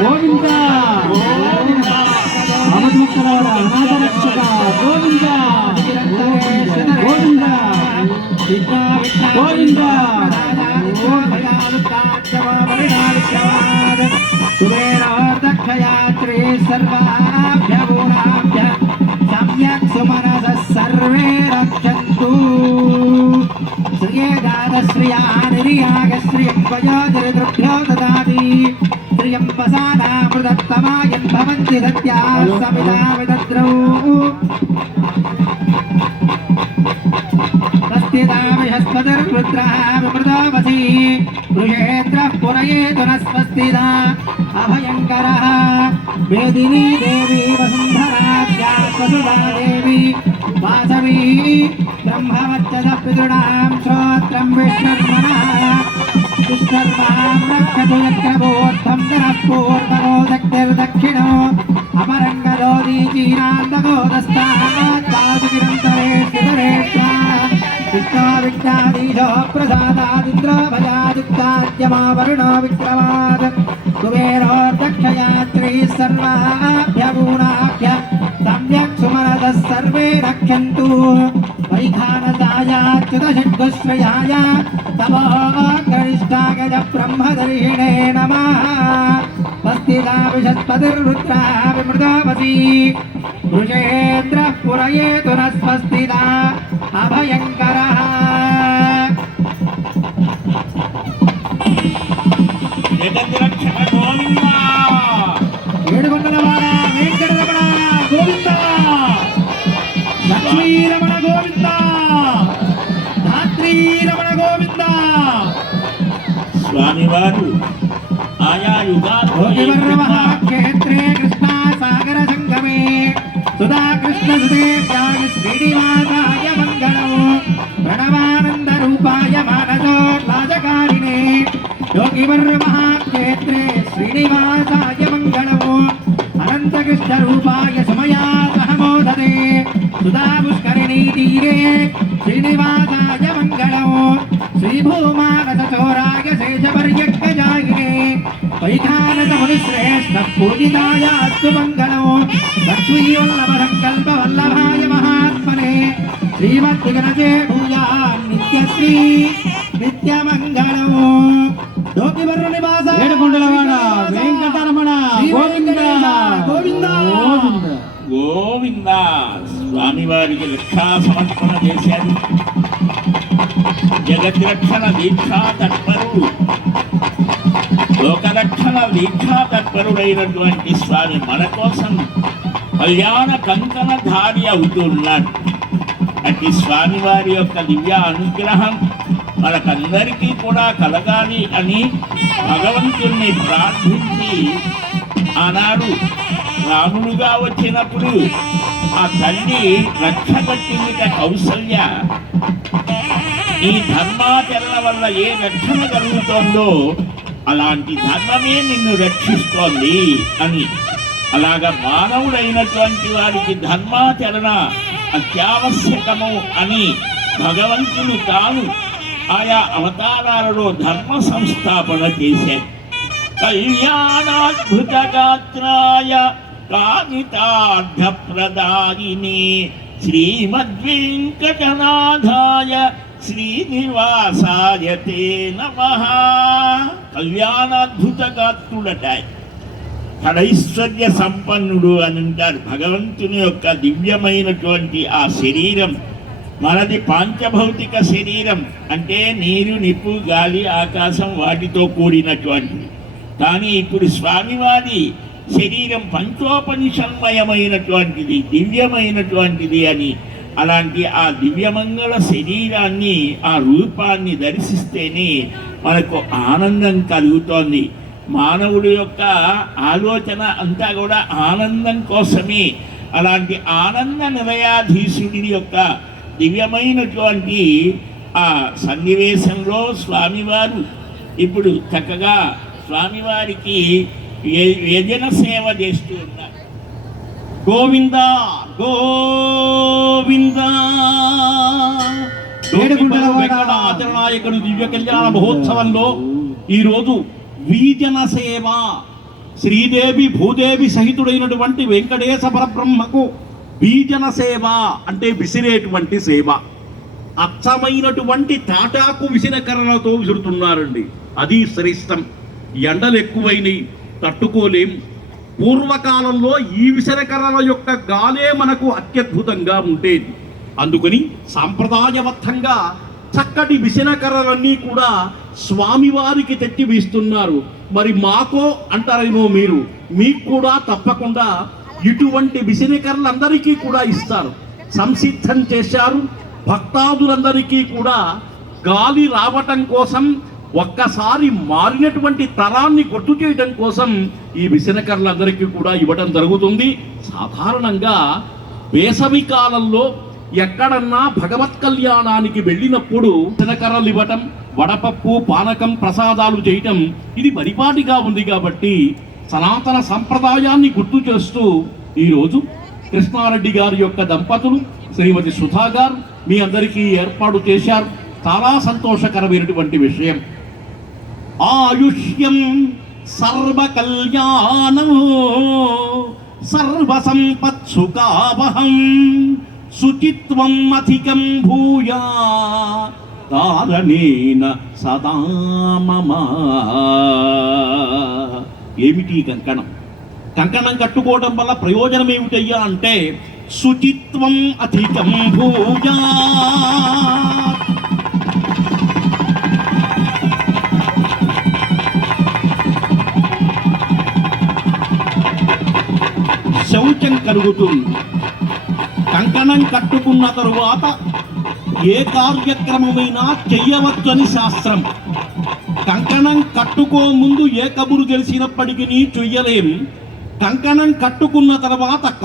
గోవింద గోవింద అమృతముక్తరావుడ అనాథ రక్షక గోవింద గోవింద గోవింద కుబేరోర్దక్షయాత్రే సర్వాభ్య గుణాభ్య సమ్యక్ సుమనసః సర్వే రక్షन्तు శ్రియేదాదశ్రియా నిర్యాగశ్రియం వయోజరిదృభ్యో దదాతి శ్రియం వసానామృతత్తమాయం భవంతి దత్యా సమిదా విదద్రౌ స్వస్తిదామిహస్పతిర్రుద్రః విమృతోవసి వృషేంద్రః పురయేతు న స్వస్తిదా అభయంకరः వేదినీ దేవీ వసుంధరాజ్ఞా వసుధా దేవి వాసవీ బ్రహ్మవచ్చద పితॄణాం శ్రోత్రం విష్ణుర్మనః విష్ణుర్మాం రక్షతు చక్రమూర్ధం ధనః పూర్వమో శక్తిర్దక్షిణో అమరంగలో దీచీనాందగోదస్తాత్ కాశికిరంతరే స్థితరేష్ట్రా విఘ్నాదీశో ప్రసాదాదింద్రో భజాదిత్యాద్యమావరుణో విక్రమాద్ కుబేరోర్దక్షయాత్రీ సర్వాభ్య గుణాభ్య సమ్యక్ సుమనసః సర్వే రక్షन्तు వైఖానసాయాచ్యుతషడ్గుశ్రయాయ తపోగ్రనిష్టాగజ బ్రహ్మదర్శినే నమః స్వస్తిదామిషత్పతిర్రుద్రః విమృతోవసి వృషేంద్రః పురయేతు న స్వస్తిదా అభయంకరः జగద్రక్షక గోవింద ఏడుకొండలవాడ వెంకటరమణ గోవింద లక్ష్మీరమణ గోవింద ధాత్రీరమణ గోవింద స్వామివారు ఆయా క్షేత్రే కృష్ణా సాగర సంగమే సుధా కృష్ణ సుదేవ్యాయ శ్రీనివాసాయ మంగళం ప్రణవానంద రూపాయ మానసోల్లాసకారిణే యోగివర్ర మహాక్షేత్రే శ్రీనివాసాయ మంగళం అనంత కృష్ణ రూపాయ సమయా సహమోదతే సుధా పుష్కరిణీ తీరే శ్రీనివాసాయ మంగళం శ్రీభూమానస చోరాయ శేషపర్యక్కజాయినే వైఖానస మునిశ్రేష్ఠ పూజితాయ అస్తు మంగళం లక్ష్మీవల్లభ సంకల్ప వల్లభాయ మహాత్మనే శ్రీమద్విగణజే భూయా నిత్యశ్రీ నిత్యమంగళం యోగివర్ర నివాస ఏడుకొండలవాడ వెంకటరమణ గోవింద గోవింద గోవింద స్వామివారికి రక్షా సమర్పణ చేశారు. జగద్రక్షణ దీక్షా తత్పరుడు, లోకరక్షణ దీక్షా తత్పరుడైనటువంటి స్వామి మన కోసం కళ్యాణ కంకణధారి అవుతున్నాడు. అట్టి స్వామివారి యొక్క దివ్య అనుగ్రహం మనకందరికీ కూడా కలగాలి అని భగవంతుణ్ణి ప్రార్థించి ఆనాడు రాముడుగా వచ్చినప్పుడు ఆ తల్లి రక్ష కట్టిందిట కౌసల్య. ఈ ధర్మాచరణ వల్ల ఏ రక్షణ కలుగుతోందో అలాంటి ధర్మమే నిన్ను రక్షిస్తోంది అని. అలాగా మానవుడైనటువంటి వారికి ధర్మాచరణ అత్యావశ్యకము అని భగవంతుడు తాను ఆయా అవతారాలలో ధర్మ సంస్థాపన చేశారు. కళ్యాణాద్భుత గాత్రాయ కామితార్థప్రదాయినే శ్రీమద్వేంకటనాథాయ శ్రీనివాసాయ తే నమః. కళ్యాణాద్భుత గాత్రుడట, కడైశ్వర్య సంపన్నుడు అని అంటారు. భగవంతుని యొక్క దివ్యమైనటువంటి ఆ శరీరం మనది పాంచభౌతిక శరీరం, అంటే నీరు, నిప్పు, గాలి, ఆకాశం వాటితో కూడినటువంటిది. కానీ ఇప్పుడు స్వామివారి శరీరం పంచోపనిషన్మయమైనటువంటిది, దివ్యమైనటువంటిది అని. అలాంటి ఆ దివ్యమంగళ శరీరాన్ని, ఆ రూపాన్ని దర్శిస్తేనే మనకు ఆనందం కలుగుతోంది. మానవుడి యొక్క ఆలోచన అంతా కూడా ఆనందం కోసమే. అలాంటి ఆనంద నిలయాధీశుడి యొక్క దివ్యమైనటువంటి ఆ సన్నివేశంలో స్వామివారు ఇప్పుడు చక్కగా స్వామివారికి యజన సేవ చేస్తూ ఉన్నారు. గోవింద గోవింద వెంకటాచలనాయకుడు దివ్య కళ్యాణ మహోత్సవంలో ఈరోజు వీజన సేవ శ్రీదేవి భూదేవి సహితుడైనటువంటి వెంకటేశ పరబ్రహ్మకు బీజన సేవ అంటే విసిరేటువంటి సేవ. అచ్చమైనటువంటి తాటాకు విసినకర్రలతో విసురుతున్నారండి. అది శ్రేష్టం. ఎండలు ఎక్కువైనవి, తట్టుకోలేం. పూర్వకాలంలో ఈ విసనకర్రల యొక్క గాలే మనకు అత్యద్భుతంగా ఉండేది. అందుకని సాంప్రదాయబద్ధంగా చక్కటి విసనకర్రలన్నీ కూడా స్వామివారికి తెచ్చి వీస్తున్నారు. మరి మాకో అంటారేమో మీరు, మీకు కూడా తప్పకుండా ఇటువంటి విసనకర్రలందరికీ కూడా ఇస్తారు. సంసిద్ధం చేశారు. భక్తాదులందరికీ కూడా గాలి రావటం కోసం, ఒక్కసారి మారినటువంటి తరాన్ని గుర్తు చేయడం కోసం ఈ విసనకర్రలందరికీ కూడా ఇవ్వడం జరుగుతుంది. సాధారణంగా వేసవి కాలంలో ఎక్కడన్నా భగవత్ కళ్యాణానికి వెళ్ళినప్పుడు విసనకర్రలు ఇవ్వటం, వడపప్పు పానకం ప్రసాదాలు చేయటం ఇది పరిపాటిగా ఉంది. కాబట్టి సనాతన సంప్రదాయాన్ని గుర్తు చేస్తూ ఈరోజు కృష్ణారెడ్డి గారి యొక్క దంపతులు శ్రీమతి సుధా గారు మీ అందరికీ ఏర్పాటు చేశారు. చాలా సంతోషకరమైనటువంటి విషయం. ఆయుష్యం సర్వ కళ్యాణం సర్వ సంపత్సుఖావహం శుచిత్వం అధికం భూయా తారణేన సదా మమ. ఏమిటి కంకణం? కంకణం కట్టుకోవడం వల్ల ప్రయోజనం ఏమిటయ్యా అంటే శుచిత్వం అధికం భూయా. శౌచం కలుగుతుంది. కంకణం కట్టుకున్న తరువాత ఏ కార్యక్రమమైనా చెయ్యవచ్చని శాస్త్రం. కంకణం కట్టుకో ముందు ఏ కబురు తెలిసినప్పటికీ చెయ్యలేం. కంకణం కట్టుకున్న తర్వాత